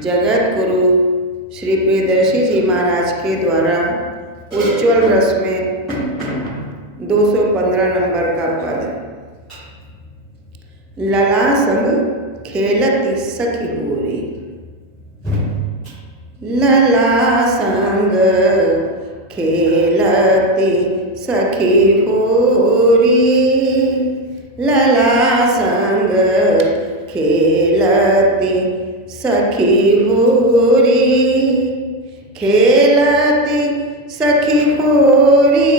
जगत गुरु श्री प्रियदर्शी जी महाराज के द्वारा उज्ज्वल रस में 215 नंबर का पद। लला संग खेलती सखी होरी, लला संग खेलती सखी होरी, लला संग खेलती सखी होरी, खेलती सखी होरी,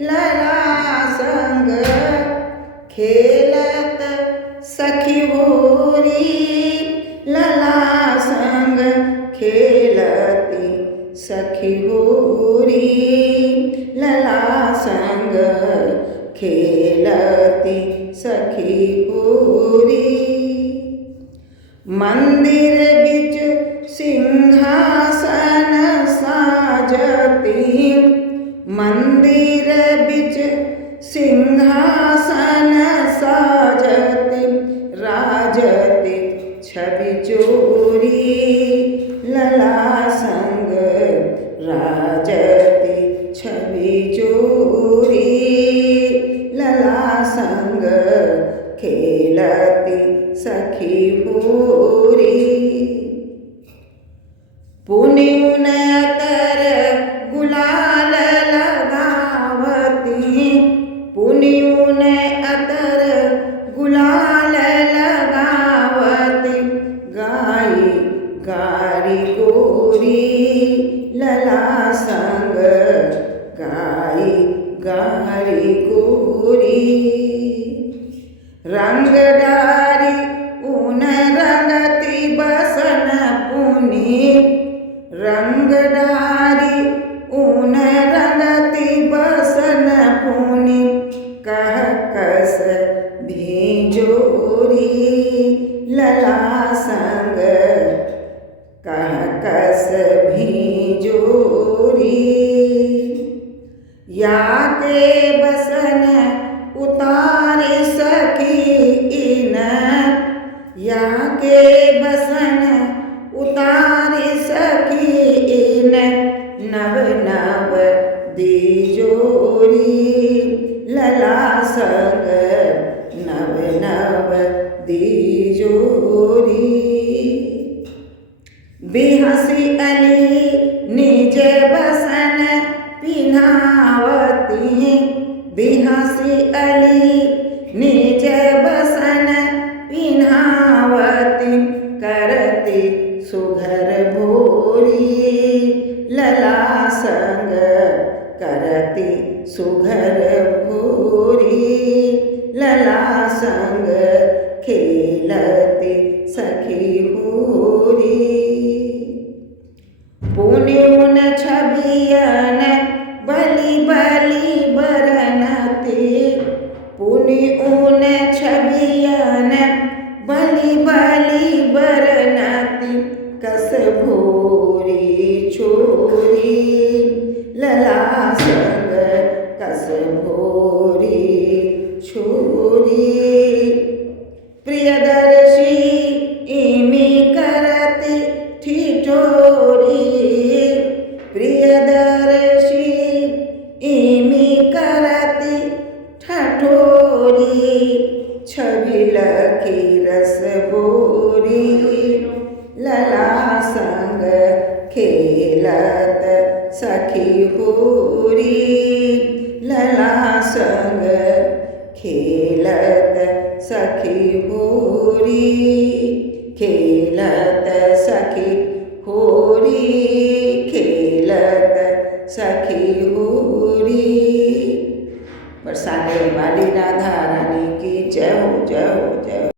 लला संग खेलत सखी होरी, लला संग खेलती सखी होरी, लला संग खेलती सखी होरी। मंदिर बिच सिंहासन साजती, मंदिर बिच सिंहासन साजती, राजती छवि चोरी, लला संग राजती छवि चोरी, लला संग खेलती सखी होरी। पुण्य अतर गुलाल लगावती, पुण्य अतर गुलाल लगावती, गाई गारी गोरी, लला संग गाई गारी गोरी। रंग डारी ऊन रंगती बसन पुनी, रंग डारी ऊन रंगती बसन पुनी, कह कस भीजोरी, लला संग कह कस भीजोरी। या के बसन उतारे सखी इन, या के बसन उतारे सखी इन, नव नव दिजोरी, लला संग नव नव दिजोरी। बिहसी अली निज बसन पिन्हावती, बिहसी अली निज बसन पिन्हावती, करती सुघर भोरी, लला संग करती सुघर भोरी, लला संग खेलती सखी होरी। पुण्युन छबियन बलि बलि बरनती, पुण्युन छबियन बलि बलि बरनती, कस भोरी छोरी, लला संग कस भोरी छोरी। प्रियदर्शी इमी करती ठिठोरी, प्रियदर्शी इमी करती ठठोरी, छवि लखी रस बोरी, लला संग खेलत सखी होरी, लला संग खेलत सखी होरी, खेलत सखी होरी, खेलत सखी होरी। बरसाने वाली राधा रानी की जय हो, जय हो, जय हो।